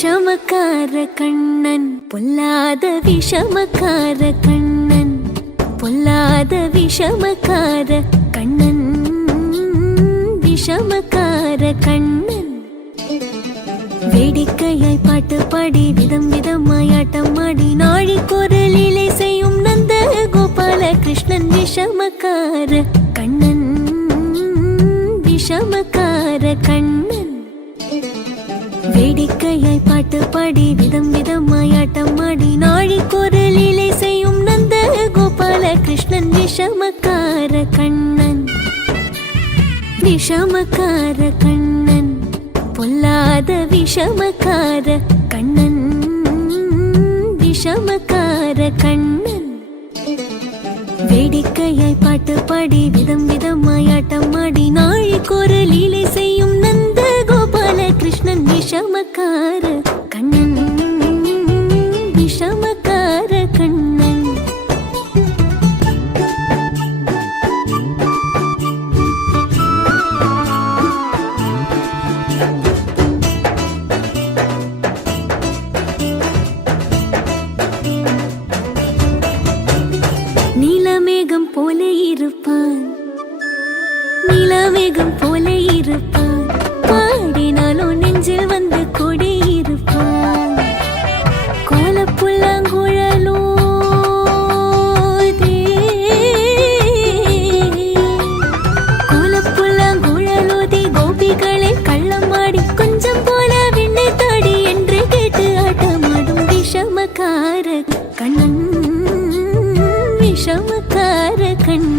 விஷமக்கார கண்ணன் பொல்லாத விஷமக்கார கண்ணன் பொல்லாத விஷமக்கார கண்ணன் விஷமக்கார கண்ணன் வேடிக்கையாய் பாட்டு பாடி விதம் விதமாய் ஆட்டம் ஆடி நாழிக்கொரு லீலை செய்யும் நந்த கோபால கிருஷ்ணன் விஷமக்கார கண்ணன் விஷமக்கார கண்ணன் வேடிக்கையாய் பாட்டு பாடி விதம் விதமாய் ஆட்டம் ஆடி நாழிக்கொரு லீலை செய்யும் நந்த கோபால கிருஷ்ணன் விஷமக்கார கண்ணன் விஷமக்கார கண்ணன் பொல்லாத விஷமக்கார கண்ணன் விஷமக்கார கண்ணன் வேடிக்கையாய் பாட்டு பாடி விதம் விதமாய் ஆட்டம் ஆடி நாழிக்கொரு லீலை செய்யும் நந்த கோபால கிருஷ்ணன் விஷமக்கார கண்ணன் விஷமக்கார கண்ணன் நீலமேகம் போல இருப்பான் நீலமேகம் போல இருப்பான் பாடினாலும் நெஞ்சில் வந்து கொடி இருப்பான் கோலப்புல்லாங்குழலோ கோலப்புல்லாங்குழலோதி கோபிகளை கள்ளமாடி கொஞ்சம் போல விண்ணை தாடி என்று கேட்டு ஆட்டமாடும் விஷமக்கார கண்ணன் விஷமக்கார கண்ணன்